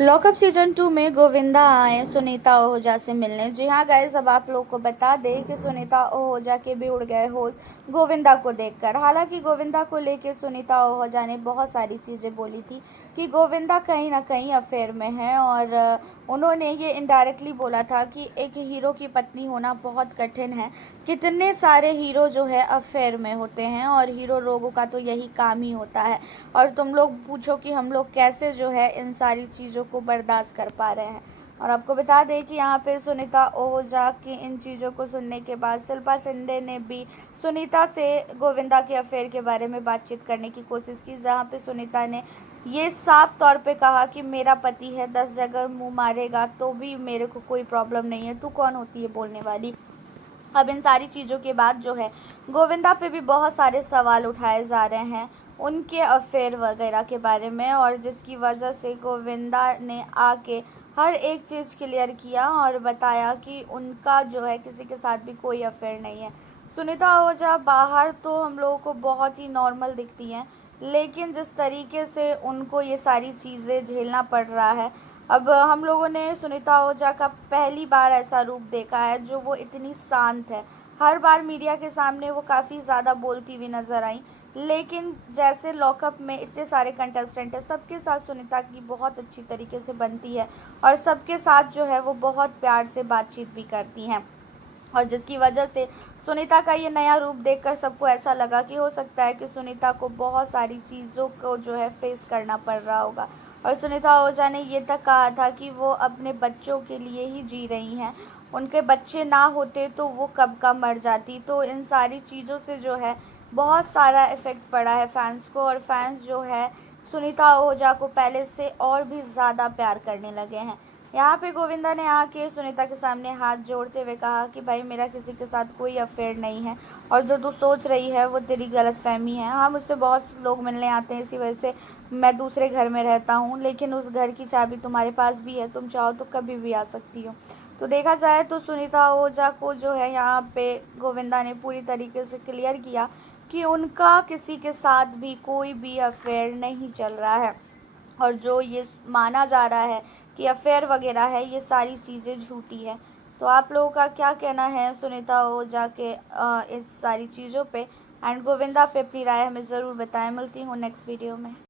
Lockup season 2 में गोविंदा आए सुनीता ओहोजा से मिलने। जी हाँ गाइस, अब आप लोग को बता दें कि सुनीता ओहोजा के भी उड़ गए होश गोविंदा को देखकर। हालांकि गोविंदा को लेकर सुनीता ओहोजा ने बहुत सारी चीज़ें बोली थी कि गोविंदा कहीं ना कहीं अफेयर में है, और उन्होंने ये इनडायरेक्टली बोला था कि एक हीरो की पत्नी होना बहुत कठिन है। कितने सारे हीरो जो है अफेयर में होते हैं, और हीरो लोगों का तो यही काम ही होता है। और तुम लोग पूछो कि हम लोग कैसे जो है इन सारी चीज़ों को बर्दाश्त कर पा रहे हैं। और आपको बता दें कि यहाँ पे सुनीता ओहोजा की इन चीज़ों को सुनने के बाद शिल्पा शिंदे ने भी सुनीता से गोविंदा के अफेयर के बारे में बातचीत करने की कोशिश की, जहाँ पे सुनीता ने ये साफ तौर पे कहा कि मेरा पति है, 10 जगह मुंह मारेगा तो भी मेरे को कोई प्रॉब्लम नहीं है, तू कौन होती है बोलने वाली। अब इन सारी चीज़ों के बाद जो है गोविंदा पे भी बहुत सारे सवाल उठाए जा रहे हैं उनके अफेयर वगैरह के बारे में, और जिसकी वजह से गोविंदा ने आके हर एक चीज़ क्लियर किया और बताया कि उनका जो है किसी के साथ भी कोई अफेयर नहीं है। सुनीता ओझा बाहर तो हम लोगों को बहुत ही नॉर्मल दिखती हैं, लेकिन जिस तरीके से उनको ये सारी चीज़ें झेलना पड़ रहा है, अब हम लोगों ने सुनीता ओझा का पहली बार ऐसा रूप देखा है जो वो इतनी शांत है। हर बार मीडिया के सामने वो काफ़ी ज़्यादा बोलती हुई नज़र आई, लेकिन जैसे लॉकअप में इतने सारे कंटेस्टेंट हैं, सबके साथ सुनीता की बहुत अच्छी तरीके से बनती है, और सबके साथ जो है वो बहुत प्यार से बातचीत भी करती हैं। और जिसकी वजह से सुनीता का ये नया रूप देखकर सबको ऐसा लगा कि हो सकता है कि सुनीता को बहुत सारी चीज़ों को जो है फेस करना पड़ रहा होगा। और सुनीता ओझा ने ये तक कहा था कि वो अपने बच्चों के लिए ही जी रही हैं, उनके बच्चे ना होते तो वो कब का मर जाती। तो इन सारी चीज़ों से जो है बहुत सारा इफ़ेक्ट पड़ा है फैंस को, और फैंस जो है सुनीता ओझा को पहले से और भी ज़्यादा प्यार करने लगे हैं। यहाँ पे गोविंदा ने आके सुनीता के सामने हाथ जोड़ते हुए कहा कि भाई मेरा किसी के साथ कोई अफेयर नहीं है, और जो तू सोच रही है वो तेरी गलतफहमी है। हाँ, मुझसे बहुत लोग मिलने आते हैं, इसी वजह से मैं दूसरे घर में रहता हूँ, लेकिन उस घर की चाबी तुम्हारे पास भी है, तुम चाहो तो कभी भी आ सकती हो। तो देखा जाए तो सुनीता ओझा को जो है यहाँ पे गोविंदा ने पूरी तरीके से क्लियर किया कि उनका किसी के साथ भी कोई भी अफेयर नहीं चल रहा है, और जो ये माना जा रहा है कि अफेयर वगैरह है, ये सारी चीज़ें झूठी है। तो आप लोगों का क्या कहना है सुनीता ओझा के इस सारी चीज़ों पे, एंड गोविंदा पे अपनी राय हमें ज़रूर बताएं। मिलती हूँ नेक्स्ट वीडियो में।